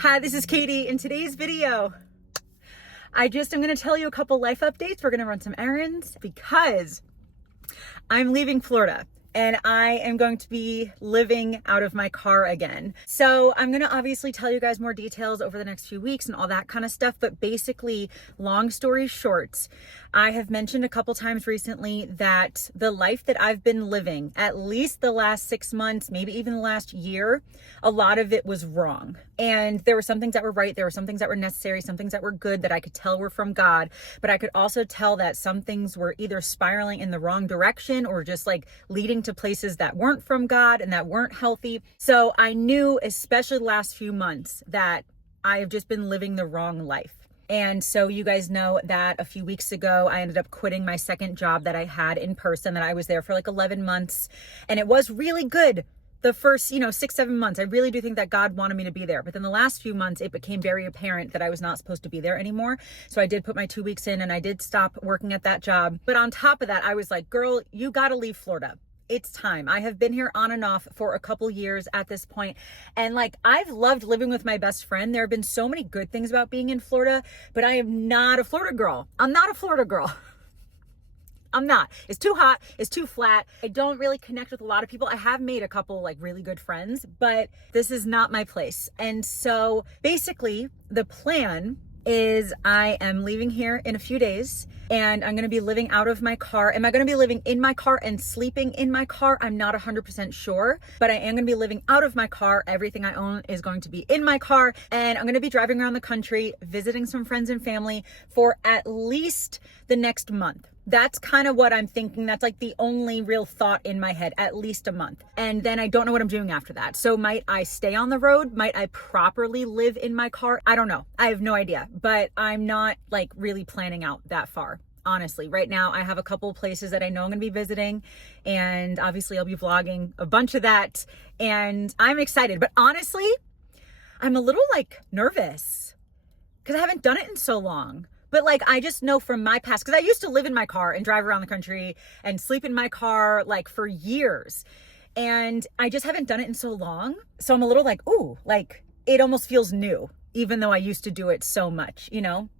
Hi, this is Katie. In today's video, I'm going to tell you a couple life updates. We're going to run some errands because I'm leaving Florida and I am going to be living out of my car again. So I'm going to obviously tell you guys more details over the next few weeks and all that kind of stuff. But basically, long story short, I have mentioned a couple times recently that the life that I've been living, at least the last 6 months, maybe even the last year, a lot of it was wrong. And there were some things that were right. There were some things that were necessary, some things that were good that I could tell were from God. But I could also tell that some things were either spiraling in the wrong direction or just like leading to places that weren't from God and that weren't healthy. So I knew, especially the last few months, that I have just been living the wrong life. And so you guys know that a few weeks ago, I ended up quitting my second job that I had in person, that I was there for like 11 months. And it was really good. The first, 6, 7 months, I really do think that God wanted me to be there. But then the last few months, it became very apparent that I was not supposed to be there anymore. So I did put my 2 weeks in and I did stop working at that job. But on top of that, I was like, girl, you got to leave Florida. It's time. I have been here on and off for a couple years at this point. And like, I've loved living with my best friend. There have been so many good things about being in Florida, but I am not a Florida girl. I'm not a Florida girl. I'm not. It's too hot. It's too flat. I don't really connect with a lot of people. I have made a couple like really good friends, but this is not my place. And so basically the plan is I am leaving here in a few days and I'm going to be living out of my car. Am I going to be living in my car and sleeping in my car? I'm not 100% sure, but I am going to be living out of my car. Everything I own is going to be in my car, and I'm going to be driving around the country, visiting some friends and family for at least the next month. That's kind of what I'm thinking. That's like the only real thought in my head, at least a month. And then I don't know what I'm doing after that. So might I stay on the road? Might I properly live in my car? I don't know. I have no idea, but I'm not like really planning out that far. Honestly, right now I have a couple places that I know I'm going to be visiting, and obviously I'll be vlogging a bunch of that, and I'm excited. But honestly, I'm a little like nervous because I haven't done it in so long. But like, I just know from my past, because I used to live in my car and drive around the country and sleep in my car like for years. And I just haven't done it in so long. So I'm a little like, ooh, like it almost feels new, even though I used to do it so much,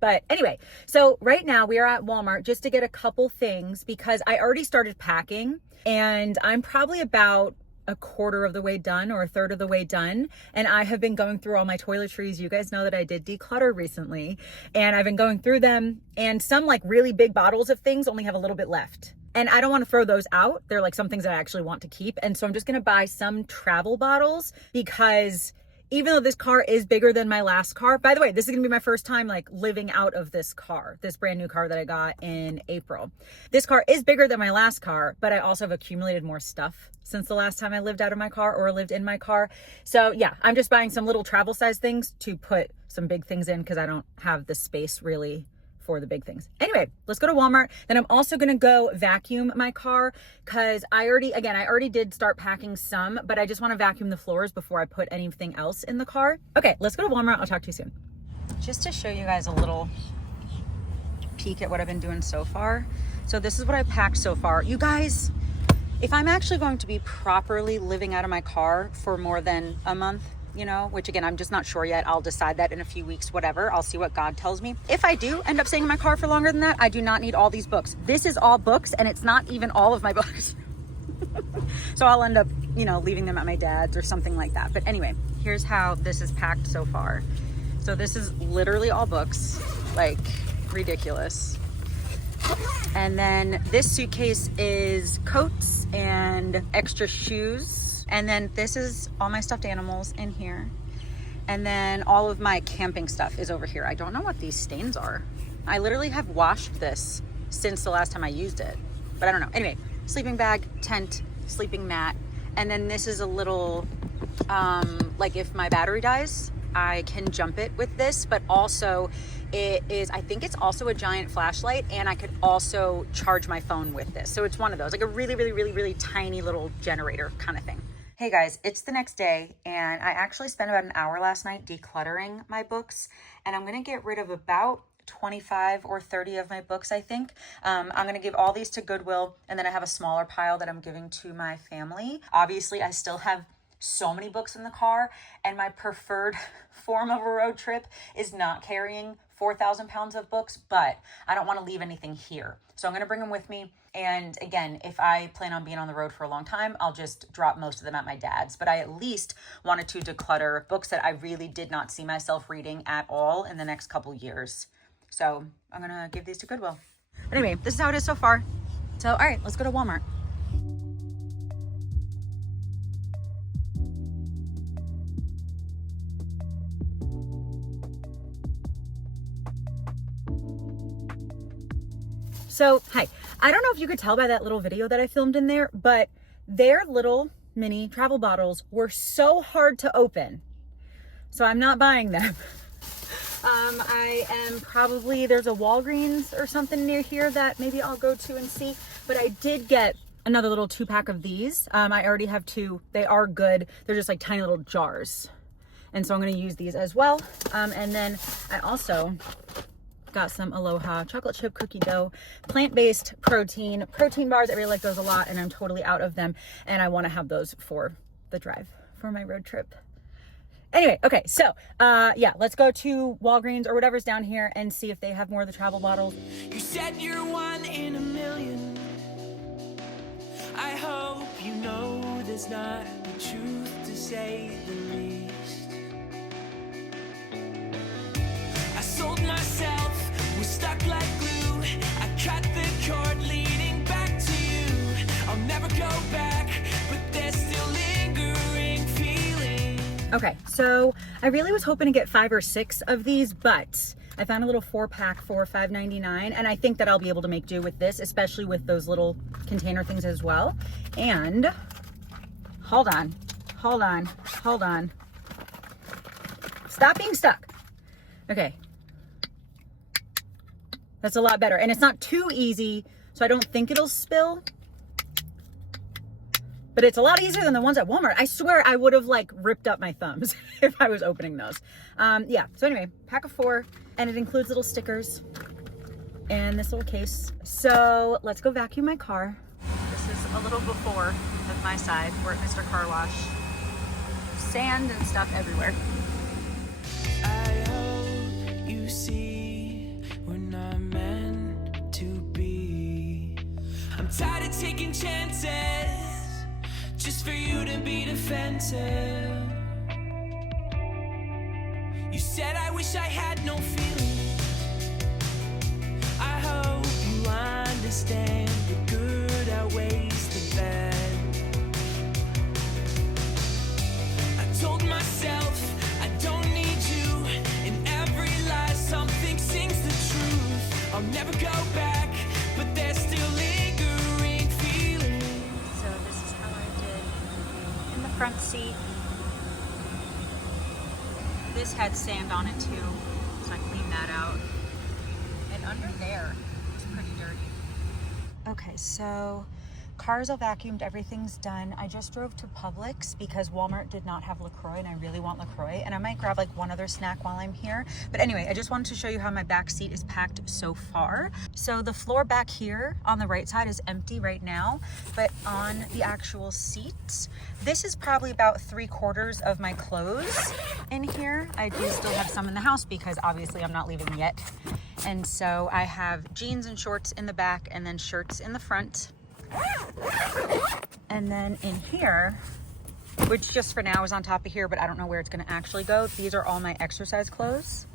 But anyway, so right now we are at Walmart just to get a couple things because I already started packing and I'm probably about a quarter of the way done or a third of the way done. And I have been going through all my toiletries. You guys know that I did declutter recently, and I've been going through them, and some like really big bottles of things only have a little bit left. And I don't want to throw those out. They're like some things that I actually want to keep. And so I'm just going to buy some travel bottles because even though this car is bigger than my last car, by the way, this is going to be my first time like living out of this car, this brand new car that I got in April. This car is bigger than my last car, but I also have accumulated more stuff since the last time I lived out of my car or lived in my car. So yeah, I'm just buying some little travel size things to put some big things in because I don't have the space really for the big things. Anyway, let's go to Walmart. Then I'm also going to go vacuum my car because I already did start packing some, but I just want to vacuum the floors before I put anything else in the car. Okay, let's go to Walmart. I'll talk to you soon. Just to show you guys a little peek at what I've been doing so far. So this is what I packed so far. You guys, if I'm actually going to be properly living out of my car for more than a month, which again, I'm just not sure yet. I'll decide that in a few weeks, whatever. I'll see what God tells me. If I do end up staying in my car for longer than that, I do not need all these books. This is all books, and it's not even all of my books. So I'll end up, leaving them at my dad's or something like that. But anyway, here's how this is packed so far. So this is literally all books, like ridiculous. And then this suitcase is coats and extra shoes. And then this is all my stuffed animals in here. And then all of my camping stuff is over here. I don't know what these stains are. I literally have washed this since the last time I used it, but I don't know. Anyway, sleeping bag, tent, sleeping mat. And then this is a little, like if my battery dies, I can jump it with this, but also I think it's also a giant flashlight, and I could also charge my phone with this. So it's one of those, like a really, really, really, really tiny little generator kind of thing. Hey guys, it's the next day, and I actually spent about an hour last night decluttering my books, and I'm gonna get rid of about 25 or 30 of my books, I think. I'm gonna give all these to Goodwill, and then I have a smaller pile that I'm giving to my family. Obviously, I still have so many books in the car, and my preferred form of a road trip is not carrying 4,000 pounds of books, but I don't want to leave anything here. So I'm going to bring them with me. And again, if I plan on being on the road for a long time, I'll just drop most of them at my dad's. But I at least wanted to declutter books that I really did not see myself reading at all in the next couple years. So I'm going to give these to Goodwill. Anyway, this is how it is so far. So, all right, let's go to Walmart. So, hi, I don't know if you could tell by that little video that I filmed in there, but their little mini travel bottles were so hard to open. So I'm not buying them. I am probably, there's a Walgreens or something near here that maybe I'll go to and see, but I did get another little 2-pack of these. I already have 2. They are good. They're just like tiny little jars. And so I'm going to use these as well. And then I also got some Aloha chocolate chip cookie dough, plant-based protein bars. I really like those a lot, and I'm totally out of them. And I want to have those for the drive for my road trip. Anyway, okay, so yeah, let's go to Walgreens or whatever's down here and see if they have more of the travel bottles. You said you're one in a million. I hope you know there's not the truth, to say the least. I sold myself, was stuck like glue. I cut the cord leading back to you. I'll never go back, but there's still lingering feelings. Okay, so I really was hoping to get 5 or 6 of these, but I found a little 4-pack for $5.99, and I think that I'll be able to make do with this, especially with those little container things as well. And hold on. Stop being stuck. Okay. That's a lot better. And it's not too easy, so I don't think it'll spill. But it's a lot easier than the ones at Walmart. I swear I would have like ripped up my thumbs if I was opening those. Yeah, so anyway, pack of 4, and it includes little stickers and this little case. So let's go vacuum my car. This is a little before of my side. We're at Mr. Car Wash. Sand and stuff everywhere. I hope you see we're not meant to be. I'm tired of taking chances just for you to be defensive. You said I wish I had no feelings. I hope you understand the good outweighs the bad. I told myself I don't need you. In every lie something sings the truth. I'll never go back, but there's still lingering feelings. So this is how I did in the front seat. This had sand on it too, so I cleaned that out. And under there, it's pretty dirty. Okay, so cars all vacuumed, everything's done. I just drove to Publix because Walmart did not have LaCroix, and I really want LaCroix, and I might grab like one other snack while I'm here. But anyway, I just wanted to show you how my back seat is packed so far. So the floor back here on the right side is empty right now, but on the actual seats, this is probably about 3/4 of my clothes in here. I do still have some in the house because obviously I'm not leaving yet. And so I have jeans and shorts in the back and then shirts in the front. And then in here, which just for now is on top of here, but I don't know where it's going to actually go. These are all my exercise clothes.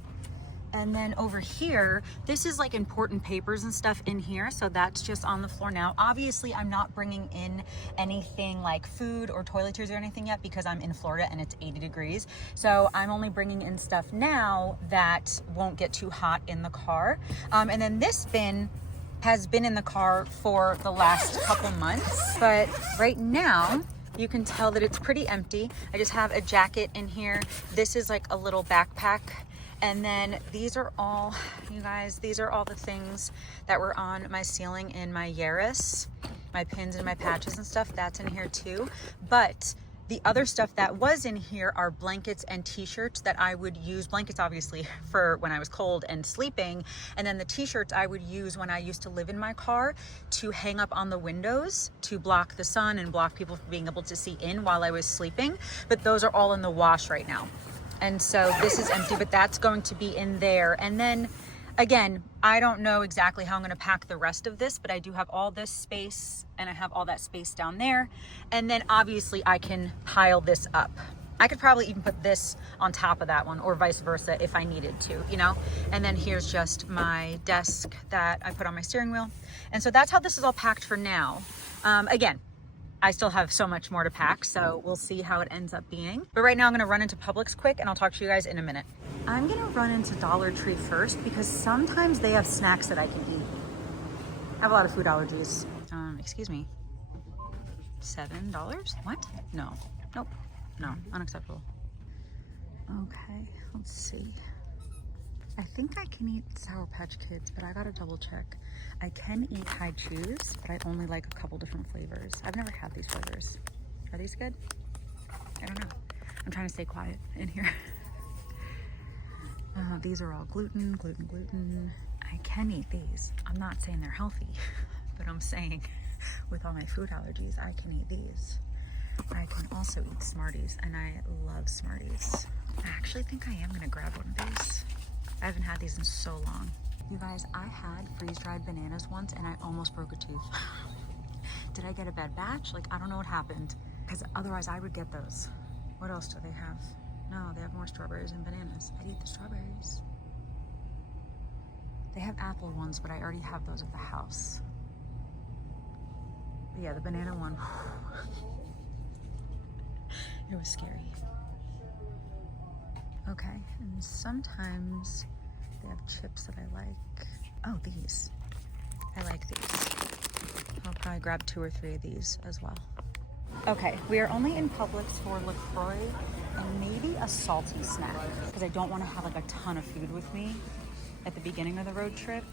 And then over here, this is like important papers and stuff in here. So that's just on the floor now. Obviously, I'm not bringing in anything like food or toiletries or anything yet because I'm in Florida and it's 80 degrees. So I'm only bringing in stuff now that won't get too hot in the car. And then this bin has been in the car for the last couple months, but right now you can tell that it's pretty empty. I just have a jacket in here. This is like a little backpack. And then these are all, you guys, these are all the things that were on my ceiling in my Yaris, my pins and my patches and stuff. That's in here too. But The other stuff that was in here are blankets and t-shirts that I would use. Blankets obviously for when I was cold and sleeping, and then the t-shirts I would use when I used to live in my car to hang up on the windows to block the sun and block people from being able to see in while I was sleeping. But those are all in the wash right now. And so this is empty, but that's going to be in there. And then again, I don't know exactly how I'm gonna pack the rest of this, but I do have all this space and I have all that space down there. And then obviously I can pile this up. I could probably even put this on top of that one or vice versa if I needed to, you know? And then here's just my desk that I put on my steering wheel. And so that's how this is all packed for now. Again, I still have so much more to pack, so we'll see how it ends up being. But right now I'm gonna run into Publix quick and I'll talk to you guys in a minute. I'm gonna run into Dollar Tree first because sometimes they have snacks that I can eat. I have a lot of food allergies. Excuse me, $7? What? No, nope, no, unacceptable. Okay, let's see. I think I can eat Sour Patch Kids, but I gotta double check. I can eat High Chews, but I only like a couple different flavors. I've never had these flavors. Are these good? I don't know. I'm trying to stay quiet in here. These are all gluten. I can eat these. I'm not saying they're healthy, but I'm saying with all my food allergies, I can eat these. I can also eat Smarties, and I love Smarties. I actually think I am gonna grab one of these. I haven't had these in so long. You guys, I had freeze-dried bananas once and I almost broke a tooth. Did I get a bad batch? Like, I don't know what happened, because otherwise I would get those. What else do they have? No, they have more strawberries and bananas. I'd eat the strawberries. They have apple ones, but I already have those at the house. But yeah, the banana one, it was scary. Okay, and sometimes they have chips that I like. Oh, these. I like these. I'll probably grab 2 or 3 of these as well. Okay, we are only in Publix for LaCroix and maybe a salty snack because I don't want to have like a ton of food with me at the beginning of the road trip.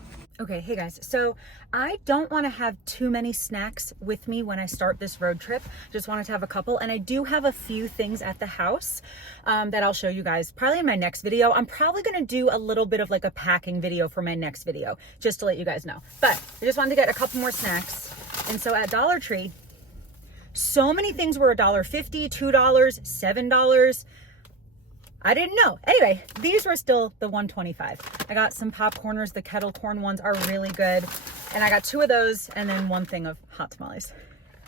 Okay, hey guys, so I don't want to have too many snacks with me when I start this road trip. Just wanted to have a couple, and I do have a few things at the house that I'll show you guys probably in my next video. I'm probably going to do a little bit of like a packing video for my next video, just to let you guys know. But I just wanted to get a couple more snacks. And so at Dollar Tree, so many things were $1.50, $2, $7. I didn't know. Anyway, these were still the $1.25. I got some popcorners. The kettle corn ones are really good. And I got 2 of those and then 1 thing of hot tamales.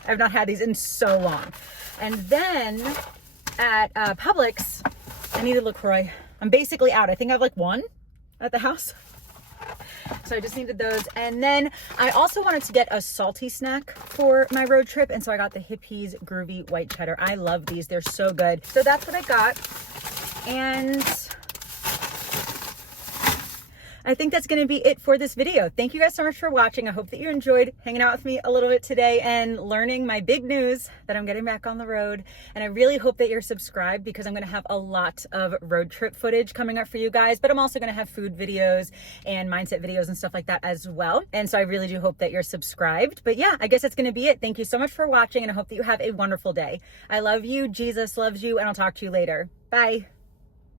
I've not had these in so long. And then at Publix, I needed LaCroix. I'm basically out. I think I have like 1 at the house. So I just needed those. And then I also wanted to get a salty snack for my road trip. And so I got the Hippies Groovy White Cheddar. I love these. They're so good. So that's what I got. And I think that's going to be it for this video. Thank you guys so much for watching. I hope that you enjoyed hanging out with me a little bit today and learning my big news that I'm getting back on the road. And I really hope that you're subscribed because I'm going to have a lot of road trip footage coming up for you guys, but I'm also going to have food videos and mindset videos and stuff like that as well. And so I really do hope that you're subscribed. But yeah, I guess that's going to be it. Thank you so much for watching, and I hope that you have a wonderful day. I love you. Jesus loves you, and I'll talk to you later. Bye.